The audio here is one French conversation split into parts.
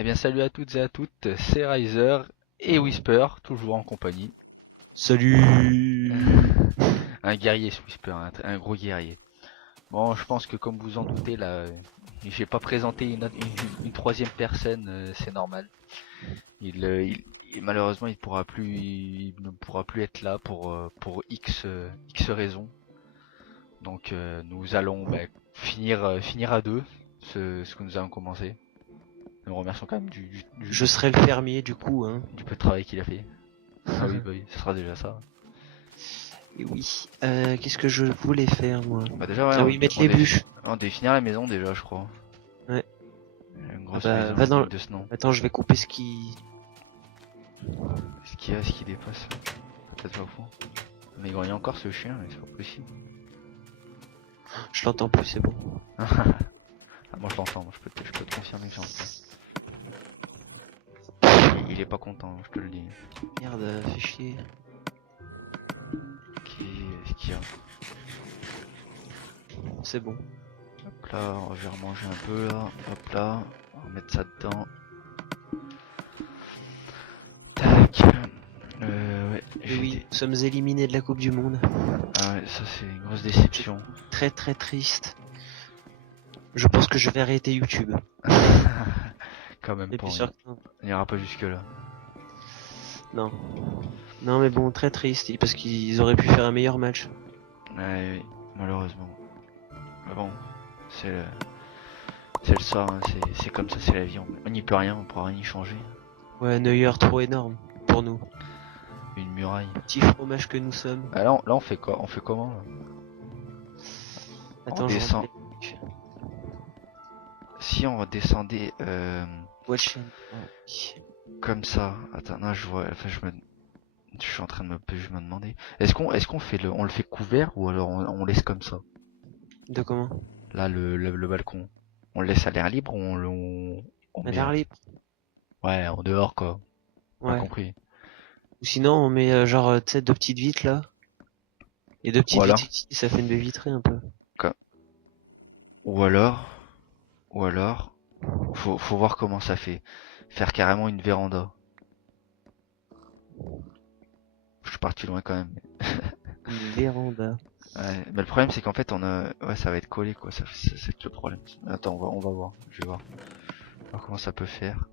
Eh bien salut à toutes et à toutes, c'est Riser et Whisper, toujours en compagnie. Salut. Un guerrier ce Whisper, un gros guerrier. Bon, je pense que comme vous en doutez là, j'ai pas présenté une troisième personne, c'est normal. Malheureusement il ne pourra plus être là pour X raisons. Donc nous allons finir à deux ce que nous avons commencé. Nous remercions quand même Je serai le fermier du coup, hein. du peu de travail qu'il a fait. Ah oui, bah oui, ce sera déjà ça. Et oui. Qu'est-ce que je voulais faire moi? Bah déjà ouais, Ah oui, mettre les bûches. on devait finir la maison déjà je crois. Ouais. Une Ah grosse bah maison va dans. digne de ce nom. Attends, je vais couper ce qui. Ce qui dépasse. Peut-être pas fou. Mais il gagne encore ce chien, mais c'est pas possible. Je l'entends plus, c'est bon. Ah, moi je l'entends, je peux te confirmer que j'entends. Il est pas content, je te le dis. Merde, fais chier. Ce qu'il y a. C'est bon. Hop là, je vais remanger un peu là. Hop là, on va mettre ça dedans. Tac. Ouais, Et oui, nous sommes éliminés de la Coupe du Monde. Ah ouais, ça c'est une grosse déception. Très très triste. Je pense que je vais arrêter YouTube. Quand même Et pas, puis sûr. on n'ira pas jusque là. Non. Non mais bon, très triste parce qu'ils auraient pu faire un meilleur match. Ouais, oui, malheureusement. Mais bon, c'est le sort, hein, c'est comme ça, c'est la vie. On n'y peut rien, on pourra rien y changer. Ouais, Neuer trop énorme pour nous. Une muraille. Petit fromage que nous sommes. Ah là on fait quoi? On fait comment là? On Attends, je descend. remets les trucs. Si on redescendait Watching. comme ça. Attends, non, je vois. Enfin, je suis en train je me demander. Est-ce qu'on fait on le fait couvert ou alors on laisse comme ça? De comment? Là, le balcon. On le laisse à l'air libre ou on À met. l'air libre. Ouais, en dehors quoi. Pas Ouais. compris. Ou sinon, on met genre, tu sais, deux petites vitres là. Et deux petites Voilà. vitres ici, ça fait une baie vitrée un peu. Ou alors, ou alors, faut voir comment ça fait. Faire carrément une véranda. Je suis parti loin quand même. Une véranda. Ouais, mais le problème c'est qu'en fait ouais, ça va être collé quoi. C'est le problème. Attends, on va voir. Je vais voir. On va voir comment ça peut faire.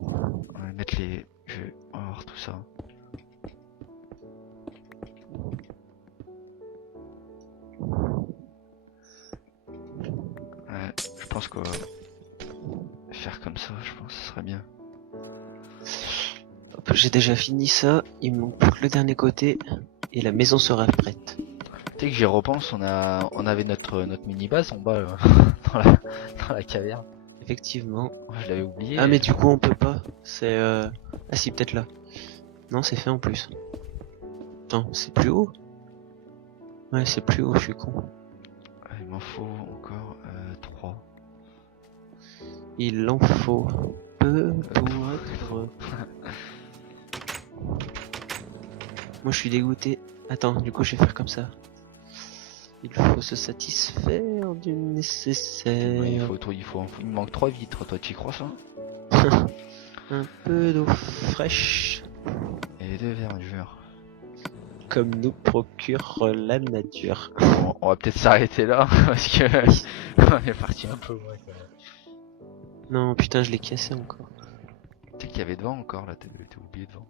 On va mettre on va voir tout ça. Ouais, je pense qu'on va faire comme ça. Je pense que ce serait bien. Hop, j'ai déjà fini ça. Il me manque plus que le dernier côté. Et la maison sera prête. Tu sais que j'y repense, on avait notre mini base en bas dans dans la caverne. Effectivement. Ouais, je l'avais oublié. Ah, mais du coup, on peut pas. C'est Ah si, peut-être là. Non, c'est fait en plus. Attends, c'est plus haut? Ouais, c'est plus haut, je suis con. Il m'en faut encore 3. Il en faut peu pour être heureux. Moi, je suis dégoûté. Attends, du coup, je vais faire comme ça. Il faut se satisfaire du nécessaire. Ouais, il me manque 3 vitres. Toi, tu y crois ça? Un peu d'eau fraîche, Et de verdure. comme nous procure la nature. Bon, on va peut-être s'arrêter là parce que on est parti un peu loin quand même. Non, putain, je l'ai cassé encore. Tu sais qu'il y avait devant encore là, t'as oublié devant.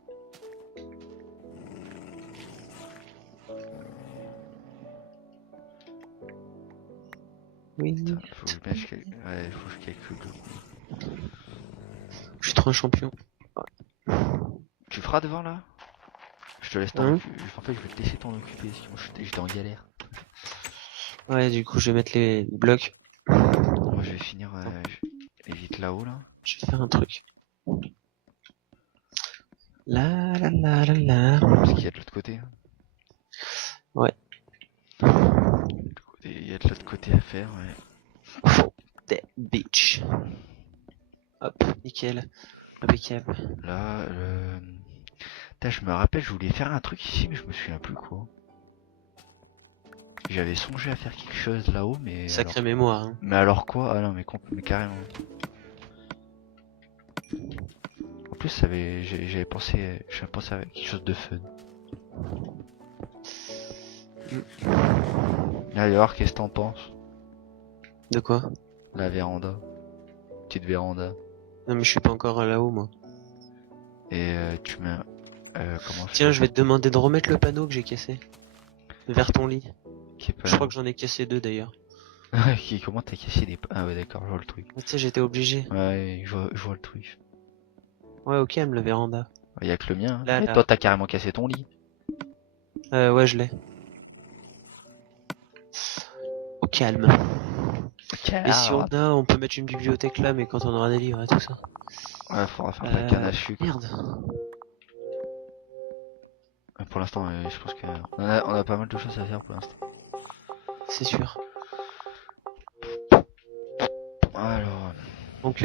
Oui, Putain, faut que ouais, faut que je calcule le coup. je suis trop un champion. Tu feras devant là? Je te laisse t'en Hein? occuper. En fait, je vais te laisser t'en occuper parce que moi j'étais en galère. Ouais, du coup, je vais mettre les blocs. Moi je vais finir les vitres là-haut là. Je vais faire un truc. La la la la la. Parce qu'il y a de l'autre côté. Hein. Ouais. Il y a de l'autre côté à faire, ouais. For the beach. Hop, nickel. Impeccable. Là, Putain, je me rappelle, je voulais faire un truc ici, mais je me souviens plus quoi. J'avais songé à faire quelque chose là-haut, Sacrée mémoire. Hein. mais alors quoi? Ah non, mais carrément. En plus, j'avais pensé à quelque chose de fun. Allez voir, qu'est-ce que t'en penses? De quoi? La véranda. Petite véranda. Non mais je suis pas encore là-haut moi. Et tu mets... comment je Tiens, fais? je vais te demander de remettre le panneau que j'ai cassé. Vers ton lit. Qui est pas Je crois que j'en ai cassé 2 d'ailleurs. Comment t'as cassé des... Ah ouais d'accord, je vois le truc. Tu sais, j'étais obligé. Ouais, je vois le truc. Ouais, au calme, la véranda. Il y a que le mien. Hein. Là, Et là. toi t'as carrément cassé ton lit. Ouais, je l'ai. Au calme. Et si on peut mettre une bibliothèque là, mais quand on aura des livres et tout ça. Ouais, faudra faire de la canne à sucre. Merde. Pour l'instant, je pense que on a pas mal de choses à faire pour l'instant. C'est sûr. Alors, Donc,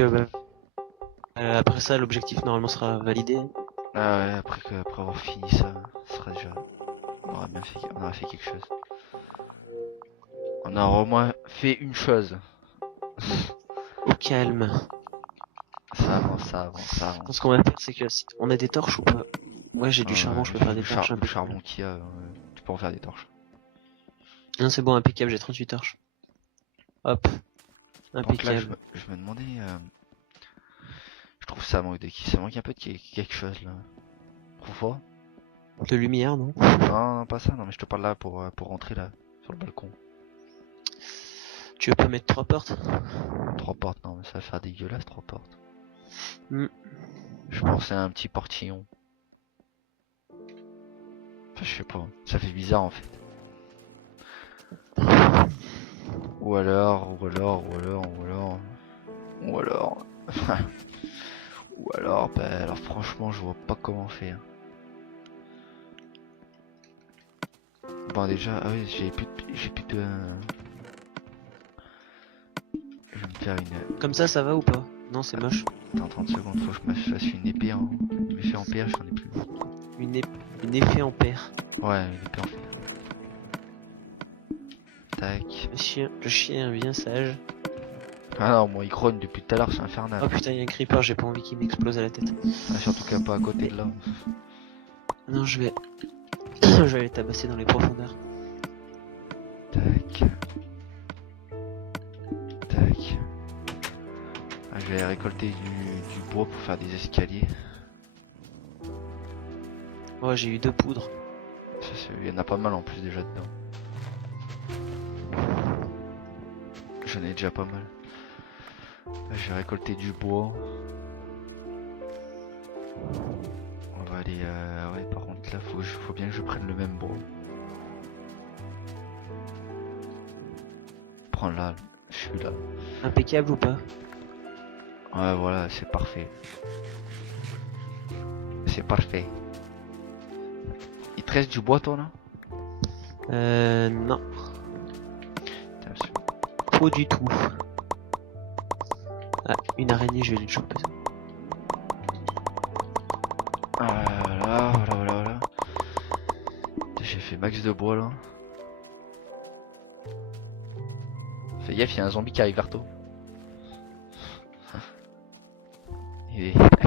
après ça, l'objectif normalement sera validé. ah ouais, après avoir fini ça, ce sera déjà, on aura fait quelque chose. On aura au moins fait une chose. Au calme. Ça avance, ça avance, ça Donc, avance. ce qu'on va faire, c'est que on a des torches ou pas? Ouais, j'ai du charbon, je peux faire des torches. Le charbon qu'il y a, tu peux en faire des torches. Non, c'est bon, impeccable, j'ai 38 torches. Hop. Donc là, Impeccable. je me demandais, je trouve ça manque un peu de quelque chose là. Trouve pas? De lumière, non? Non, pas ça, non, mais je te parle là pour rentrer là, sur le balcon. Tu veux pas mettre 3 portes? 3 portes, non, mais ça va faire dégueulasse, 3 portes. Je Hmm. pensais à un petit portillon. Enfin, je sais pas, ça fait bizarre en fait. Ou alors, bah alors franchement je vois pas comment faire. Bon déjà, ah oui, j'ai plus de... Je vais me faire une... Comme ça va ou pas? Non, c'est moche. Attends 30 secondes, faut que je me fasse une épée en... Une épée en pierre, j'en ai plus. Une épée en paire. Ouais, une épée en pierre. Tac. Le chien est bien sage. Ah non, moi il grogne depuis tout à l'heure, c'est infernal. Oh putain, il y a un creeper, j'ai pas envie qu'il m'explose à la tête. Ah, surtout qu'il n'y a pas à côté de là. Non, je vais... je vais aller tabasser dans les profondeurs. Tac. Tac. Ah, je vais récolter du bois pour faire des escaliers. Oh, j'ai eu 2 poudres. Il y en a pas mal en plus déjà dedans. J'en ai déjà pas mal. Là, je vais récolter du bois. On va aller... Ouais, par contre là, faut bien que je prenne le même bois. Prends là, celui-là. Impeccable ou pas? Ouais, voilà, c'est parfait. C'est parfait. Il te reste du bois, toi, là? Non. Putain, Pas du tout. Ah, une araignée, je vais aller le choper. voilà. J'ai fait max de bois, là. Fais gaffe, il y a un zombie qui arrive vers toi.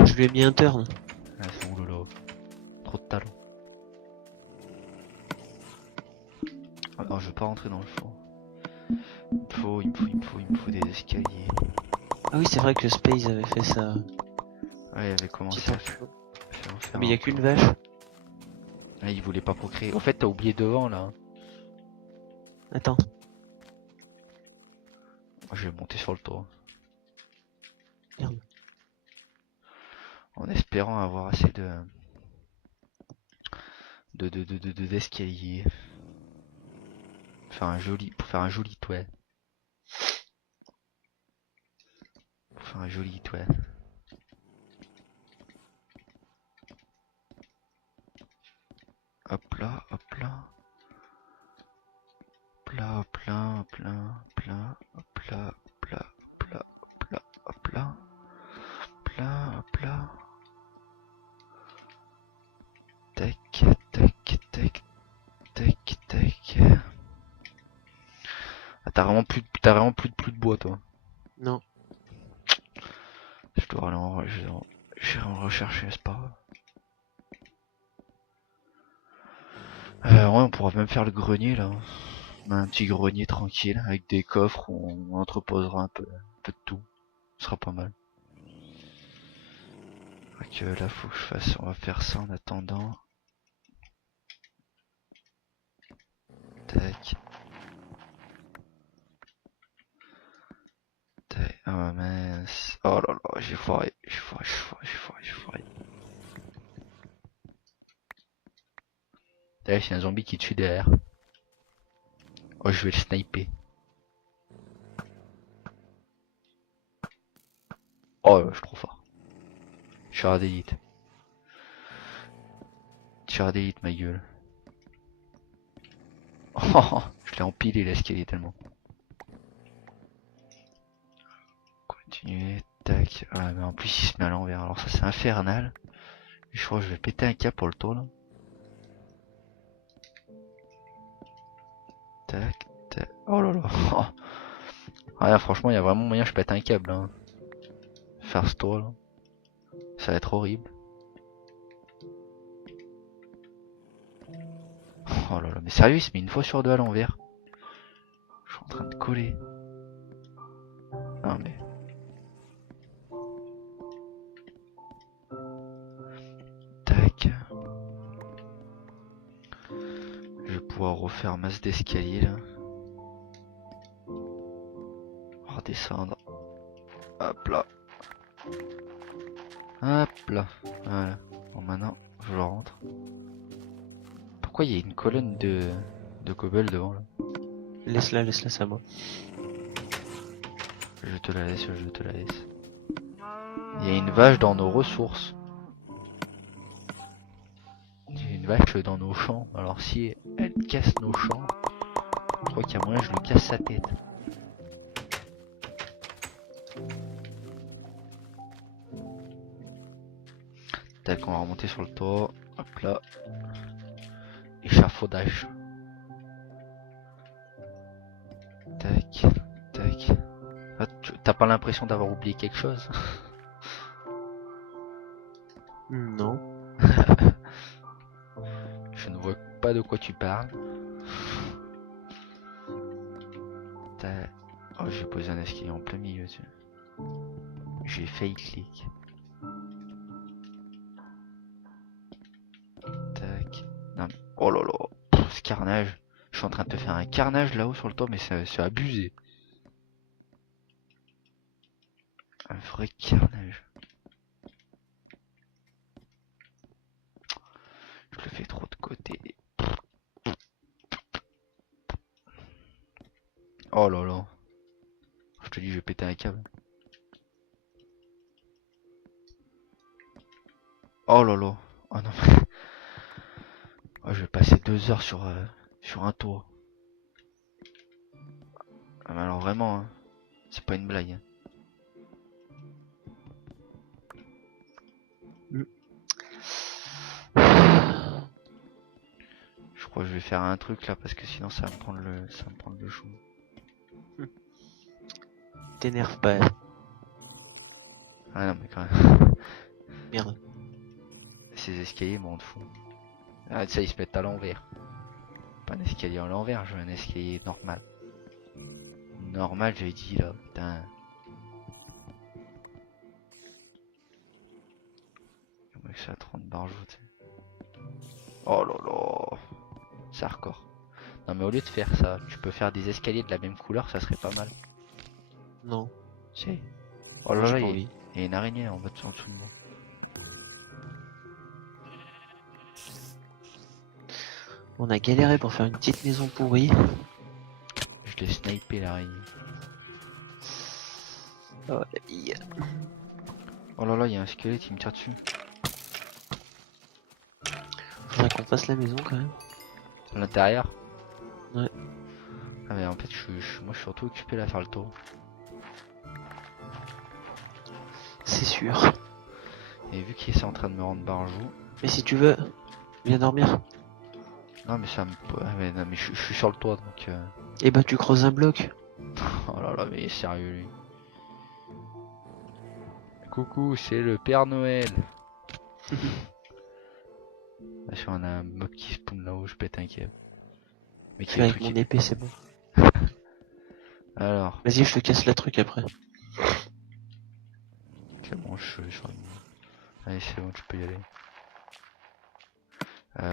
Je lui ai mis un turn. Ah, c'est oulala. Trop de talent. Ah non, je veux pas rentrer dans le fond. Il me faut des escaliers. Ah oui, c'est vrai que Space avait fait ça. Ouais, il avait commencé à faire Ah, mais il y a qu'une vache. Ah, il voulait pas procréer. Au fait, t'as oublié devant là. Attends. Moi, je vais monter sur le toit. Merde. En espérant avoir assez d'escalier. Pour faire un joli toit. Pour faire un joli toit. Hop là, hop là. Hop là, hop là, hop là, hop là, hop là, hop là, hop là, hop là, hop là. Hop là, hop là. Tac, tac, tac, tac, tac. t'as vraiment plus de bois, toi. Non. Je dois aller je vais en rechercher, c'est pas grave. Ouais, on pourra même faire le grenier, là. On a un petit grenier tranquille, avec des coffres où on entreposera un peu de tout. Ce sera pas mal. Donc là, faut que on va faire ça en attendant. Tac. Tac. Oh mince. Oh là là, j'ai foiré. J'ai foiré. Là, c'est un zombie qui tue derrière. Oh, je vais le sniper. Oh, je suis trop fort. Tireur d'élite. Tireur d'élite, ma gueule. Oh, je l'ai empilé l'escalier tellement. Continuer, tac. Ah, mais en plus, il se met à l'envers. Alors, ça, c'est infernal. Je crois que je vais péter un câble pour le tour là. Tac, tac. Oh là là. Ah, franchement, il y a vraiment moyen que je pète un câble. Hein. Faire ce tour là. Ça va être horrible. Oh là là, mais sérieux, il se met une fois sur deux à l'envers. Je suis en train de coller. Non mais. Tac. Je vais pouvoir refaire masse d'escalier là. Redescendre. Hop là. Hop là. Voilà. Bon maintenant, je rentre. Pourquoi il y a une colonne de cobble devant là? Laisse-la, c'est à moi. Je te la laisse, je te la laisse. Il y a une vache dans nos ressources. Il y a une vache dans nos champs. Alors si elle casse nos champs, je crois qu'il y a moyen que je lui casse sa tête. Tac, on va remonter sur le toit. Hop là. Échafaudage. Tac, tac. Ah, t'as pas l'impression d'avoir oublié quelque chose? Non. Je ne vois pas de quoi tu parles. Oh, j'ai posé un escalier en plein milieu. J'ai failli clic. Tac. Non, mais... Oh là là. Pff, ce carnage. Je suis en train de te faire un carnage là-haut sur le toit, mais c'est abusé. Un vrai carnage. Je le fais trop de côté. Oh là là. Je te dis, je vais péter un câble. Oh là là. Oh non. Oh, je vais passer 2 heures sur un toit. Ah, mais alors vraiment, hein, c'est pas une blague. Hein. Je crois que je vais faire un truc là parce que sinon ça va me prendre le chou. T'énerve pas. Ah non mais quand même. Merde. Ces escaliers me rendent fou. Ah ça ils se mettent à l'envers. Pas un escalier à l'envers, je veux un escalier normal. Normal j'ai dit là, putain. Comment que ça 30 barjots, tu sais. Oh là là. C'est hardcore. Non mais au lieu de faire ça, tu peux faire des escaliers de la même couleur, ça serait pas mal. Non. Si. Oh là J'ai là, pas il envie. y a une araignée en dessous de moi. On a galéré pour faire une petite maison pourrie. Je l'ai snipé l'araignée. Oh, yeah. Oh là là, il y a un squelette, il me tire dessus. Faudrait qu'on fasse la maison quand même. À l'intérieur. Ouais. Ah mais en fait, moi je suis surtout occupé là à faire le tour. C'est sûr. Et vu qu'il est en train de me rendre barjou. Mais si tu veux, viens dormir. Non mais ça me... Ah, mais, non, mais je suis sur le toit donc... Et bah tu creuses un bloc. Oh là là, mais il est sérieux lui. Coucou, c'est le Père Noël. Ah, si on a un mob qui spawn là-haut, je pète un câble. Mais Je qui fais est le avec truc mon épée, c'est bon. Alors, Vas-y, je te casse le truc après. c'est bon, je... Allez, c'est bon, tu peux y aller.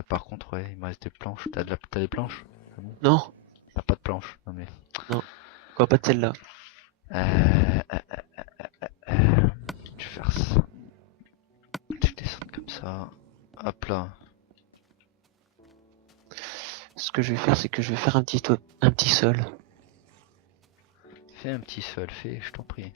Par contre, ouais, il me reste des planches. T'as des planches? Ah bon? Non, T'as pas de planches? Non mais... quoi, pas de celle-là. Euh, euh, euh, je vais faire ça. Je vais descendre comme ça. Hop là. Ce que je vais faire, c'est que je vais faire un petit sol. Fais un petit sol, fais, je t'en prie.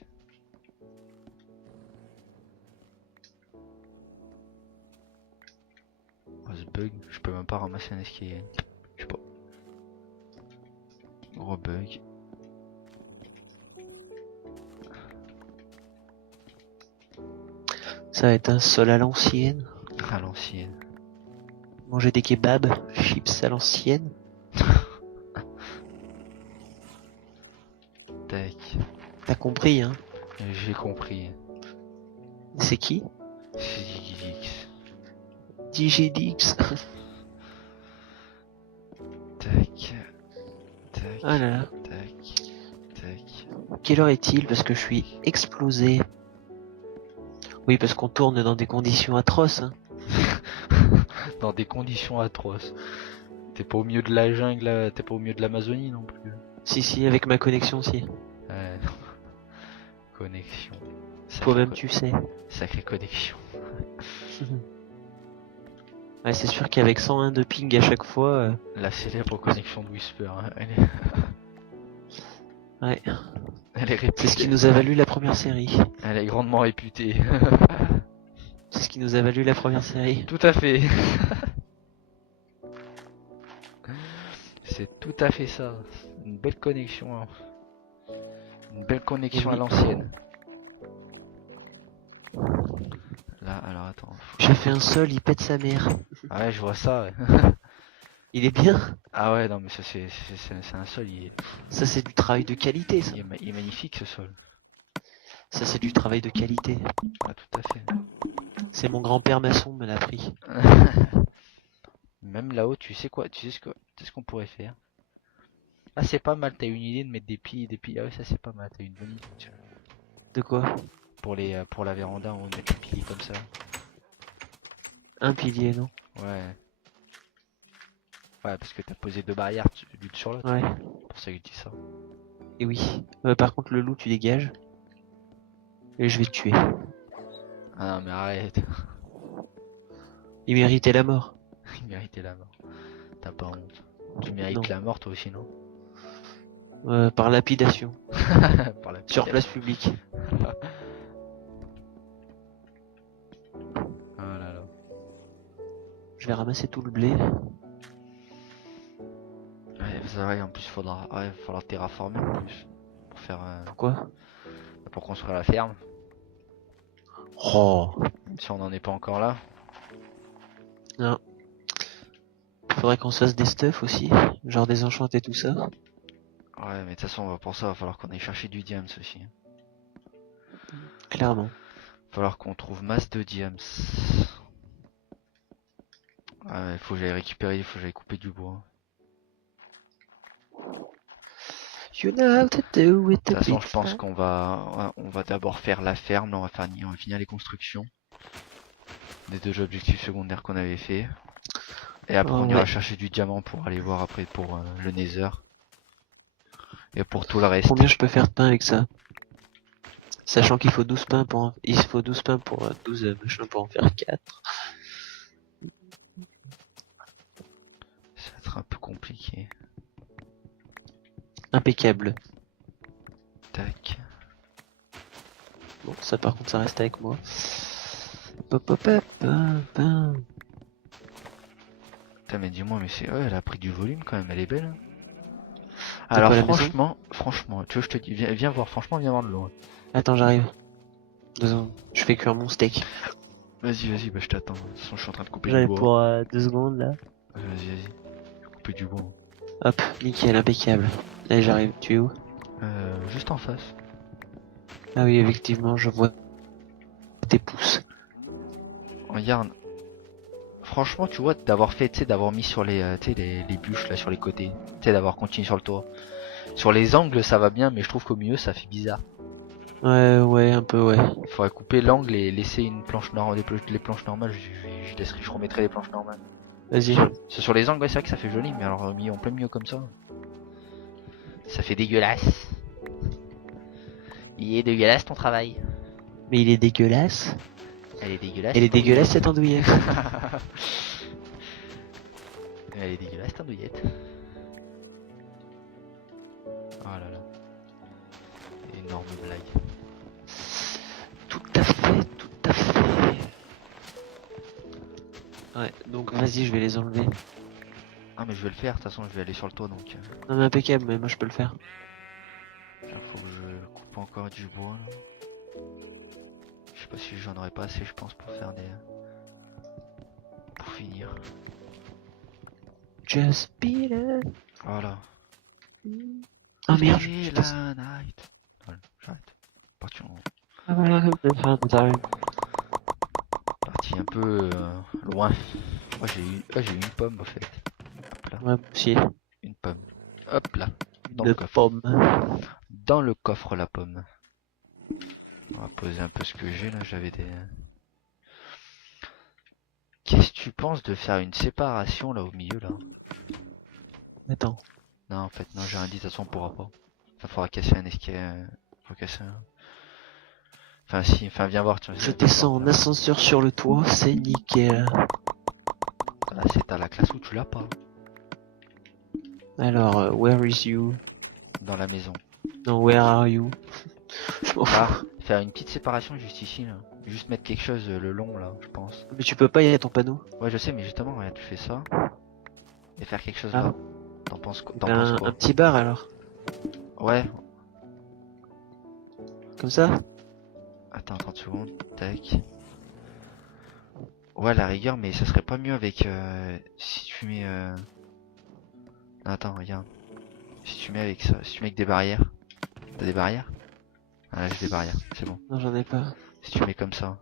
Oh, ce bug, je peux même pas ramasser un escalier. Je sais pas. Gros bug. Ça va être un sol à l'ancienne. À l'ancienne. Manger des kebabs, chips à l'ancienne. Tac. T'as compris, hein? J'ai compris. C'est qui? C'est Digidix. DigiDix. Tac. Tac. Ah là là. Tac. Tac. Quelle heure est-il? Parce que je suis explosé. Oui, parce qu'on tourne dans des conditions atroces, hein. Dans des conditions atroces. T'es pas au milieu de la jungle, là, t'es pas au milieu de l'Amazonie non plus. Si, avec ma connexion, si. Ouais. Connexion. Toi-même, tu sais. Sacrée connexion. Ouais, c'est sûr qu'avec 101 de ping à chaque fois, La célèbre connexion de Whisper. Hein. ouais. Elle est réputée. C'est ce qui nous a valu la première série. Elle est grandement réputée. C'est ce qui nous a valu la première série. Tout à fait. C'est tout à fait ça. Une belle connexion. Hein. Une belle connexion Oui. à l'ancienne. Là, alors attends. J'ai fait un sol, il pète sa mère. Ah ouais, je vois ça. Ouais. Il est bien. Ah ouais, non mais ça c'est un sol. Ça, c'est du travail de qualité, ça. Il est magnifique ce sol. Ça, c'est du travail de qualité. Ah tout à fait. C'est mon grand-père maçon me l'a appris. Même là-haut, tu sais quoi? Tu sais ce qu'on pourrait faire? Ah c'est pas mal. T'as une idée de mettre des piliers, des piliers. Ah ouais, ça c'est pas mal. T'as une bonne idée. Tu vois. De quoi? Pour la véranda, on va mettre des piliers comme ça. Un pilier, non? Ouais. Ouais, parce que t'as posé deux barrières l'une sur l'autre. Ouais. C'est pour ça que je dis ça. Et oui. Par contre, le loup, tu dégages. Et je vais te tuer. Ah non, mais arrête. Il méritait la mort. Il méritait la mort. T'as pas honte. Tu mérites Non. la mort toi aussi, non? Par lapidation. Par la Sur pitié. place publique. Ah là là. Je vais ramasser tout le blé. Ouais, c'est vrai, en plus falloir terraformer en plus. Pour faire Pourquoi? pour construire la ferme. Oh. Si on n'en est pas encore là. Non. Faudrait qu'on se fasse des stuff aussi. Genre des enchantes et tout ça. Ouais, mais de toute façon, pour ça, va falloir qu'on aille chercher du diams aussi. Clairement. Falloir qu'on trouve masse de diams. Ouais, faut que j'aille récupérer, faut que j'aille couper du bois. You know how to do it. De toute façon, je pense qu'on on va d'abord faire la ferme, là, on va finir les constructions des deux objectifs secondaires qu'on avait fait. Et après, on ira chercher du diamant pour aller voir après pour le Nether. Et pour tout le reste. Combien je peux faire de pain avec ça? Sachant qu'il faut 12 pains pour il faut 12 pains pour 12 machins pour en faire 4. Ça va être un peu compliqué. Impeccable. Tac. Bon, ça par contre ça reste avec moi. Pop, pop, pop, pop. Putain, mais dis-moi, mais c'est... Ouais, elle a pris du volume quand même, elle est belle. Hein. T'as Alors pas la maison franchement, tu veux que je te dis, viens voir, franchement, viens voir de loin. Attends, j'arrive. 2 secondes. Je fais cuire mon steak. Vas-y, bah je t'attends. De toute façon, je suis en train de couper du J'arrive bois. pour 2 secondes là. Vas-y. Je vais couper du bois. Hop, nickel, impeccable. Allez, j'arrive. Tu es où? Juste en face. Ah oui, effectivement, je vois tes pouces. Regarde. Franchement, tu vois, d'avoir fait, tu sais, d'avoir mis sur les, tu sais, les bûches là sur les côtés. Tu sais, d'avoir continué sur le toit. Sur les angles, ça va bien, mais je trouve qu'au milieu, ça fait bizarre. Ouais, un peu, ouais. Il faudrait couper l'angle et laisser une planche normale, les planches normales. Je remettrai les planches normales. Vas-y. C'est sur les angles, ouais, c'est vrai que ça fait joli, mais alors mis en plein milieu comme ça fait dégueulasse. Il est dégueulasse ton travail. Mais il est dégueulasse. Elle est dégueulasse. Elle est dégueulasse cette andouillette. Elle est dégueulasse ta douillette. Oh là là. Énorme blague. Tout à fait, tout à fait. Ouais, donc vas-y, je vais les enlever. Ah mais je vais le faire, de toute façon je vais aller sur le toit donc. Non mais impeccable, mais moi je peux le faire. Il faut que je coupe encore du bois là. Je sais pas si j'en aurai pas assez je pense pour faire des... Pour finir. Just beat it. Voilà. Oh merde, Et passe. la night. Voilà, j'arrête. Parti Parti un peu loin. Moi j'ai eu une pomme en fait. Hop là. Ouais, si. Une pomme. Hop là. Dans Une le coffre. pomme. Dans le coffre la pomme. On va poser un peu ce que j'ai là, j'avais des... Qu'est-ce que tu penses de faire une séparation là au milieu là? Attends. Non en fait non j'ai rien dit, de toute façon on pourra pas. Enfin faudra casser un escalier. Faut casser un... Enfin si, enfin viens voir tu vois. Je descends en ascenseur sur le toit, c'est nickel. Là c'est à la classe où tu l'as pas. Alors, where is you? Dans la maison. Non, where are you? Je m'en Ah, fous. faire une petite séparation juste ici là. Juste mettre quelque chose le long là, je pense. Mais tu peux pas y aller à ton panneau. Ouais je sais mais justement regarde tu fais ça. Et faire quelque chose Ah. là. T'en penses quoi? Un petit bar alors. Ouais. Comme ça? Attends 30 secondes. Tac. Ouais, à la rigueur, mais ça serait pas mieux avec si tu mets. Non, attends, regarde. Si tu mets avec ça, si tu mets avec des barrières. T'as des barrières? Ah là, j'ai des barrières, c'est bon. Non, j'en ai pas. Si tu mets comme ça.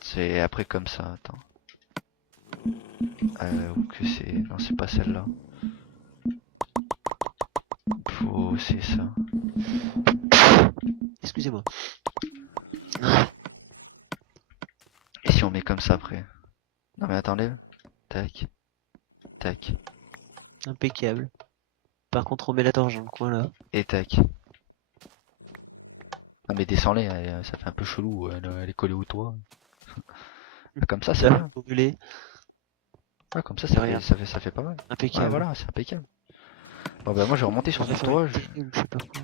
C'est après comme ça, attends. Ou que c'est. Non, c'est pas celle-là. Faut. C'est ça. Excusez-moi. Et si on met comme ça après? Non, mais attendez. Tac. Tac. Impeccable. Par contre, on met la torche dans le coin là. Et tac. Non mais descends-les, ça fait un peu chelou, elle est collée au toit. Comme ça c'est bien. Brûlé. Ouais, comme ça Regarde. ça fait pas mal. Ouais, Impeccable. voilà, c'est impeccable. Bon bah moi j'ai remonté sur On va ce faire toit. une technique, je sais pas quoi.